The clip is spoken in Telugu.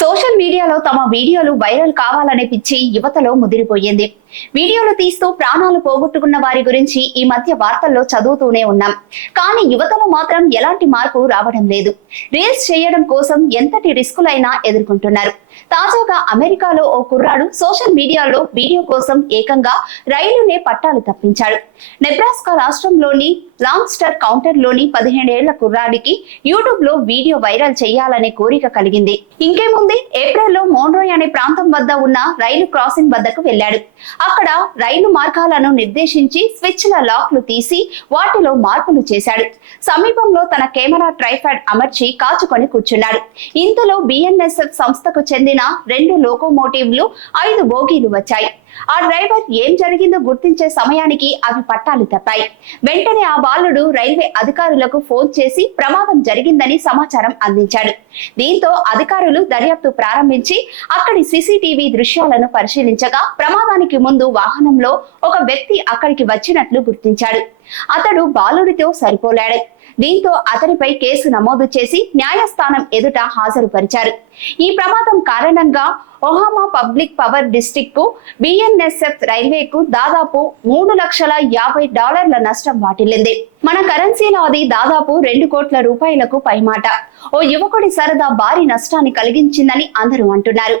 సోషల్ మీడియాలో తమ వీడియోలు వైరల్ కావాలనే పిచ్చి యువతలో ముదిరిపోయింది. వీడియోలు తీస్తూ ప్రాణాలు పోగొట్టుకున్న వారి గురించి ఈ మధ్య వార్తల్లో చదువుతూనే ఉన్నాం. కానీ యువతలో మాత్రం ఎలాంటి మార్పు రావడం లేదు. రీల్స్ చేయడం కోసం ఎంతటి రిస్కులైనా ఎదుర్కొంటున్నారు. తాజాగా అమెరికాలో ఓ కుర్రాడు సోషల్ మీడియాలో వీడియో కోసం ఏకంగా రైలునే పట్టాలు తప్పించాడు. నెబ్రాస్కా రాష్ట్రంలోని లాంగ్స్టర్ కౌంటర్ లోని 17 ఏళ్ల కుర్రాడికి యూట్యూబ్ లో వీడియో వైరల్ చేయాలనే కోరిక కలిగింది. ఇంకేముంది, ఏప్రిల్లో మోన్రోయ్ అనే ప్రాంతం వద్ద ఉన్న రైలు క్రాసింగ్ వద్దకు వెళ్లాడు. అక్కడ రైలు మార్గాలను నిర్దేశించి స్విచ్ల లాక్లు తీసి వాటిలో మార్పులు చేశాడు. సమీపంలో తన కెమెరా ట్రైపాడ్ అమర్చి కాచుకొని కూర్చున్నాడు. ఇంతలో బిఎన్ఎస్ఎఫ్ సంస్థకు చెందిన 2 లోకోమోటివ్లు 5 బోగీలు వచ్చాయి. ఆ డ్రైవర్ ఏం జరిగిందో గుర్తించే సమయానికి అవి పట్టాలు తప్పాయి. వెంటనే ఆ బాలుడు రైల్వే అధికారులకు ఫోన్ చేసి ప్రమాదం జరిగిందని సమాచారం అందించాడు. దీంతో అధికారులు దర్యాప్తు ప్రారంభించి అక్కడి సీసీటీవీ దృశ్యాలను పరిశీలించగా ప్రమాదానికి ముందు వాహనంలో ఒక వ్యక్తి అక్కడికి వచ్చినట్లు గుర్తించాడు. అతడు బాలుడితో సరిపోలాడు. దీంతో అతనిపై కేసు నమోదు చేసి న్యాయస్థానం ఎదుట హాజరుపరిచారు. ఈ ప్రమాదం కారణంగా ఒహామా పబ్లిక్ పవర్ డిస్ట్రిక్ట్ కు బిఎన్ఎస్ఎఫ్ రైల్వేకు దాదాపు $3,50,000 నష్టం వాటిల్లింది. మన కరెన్సీలో అది దాదాపు 2 కోట్ల రూపాయలకు పైమాట. ఓ యువకుడి సరదా భారీ నష్టాన్ని కలిగించిందని అందరూ అంటున్నారు.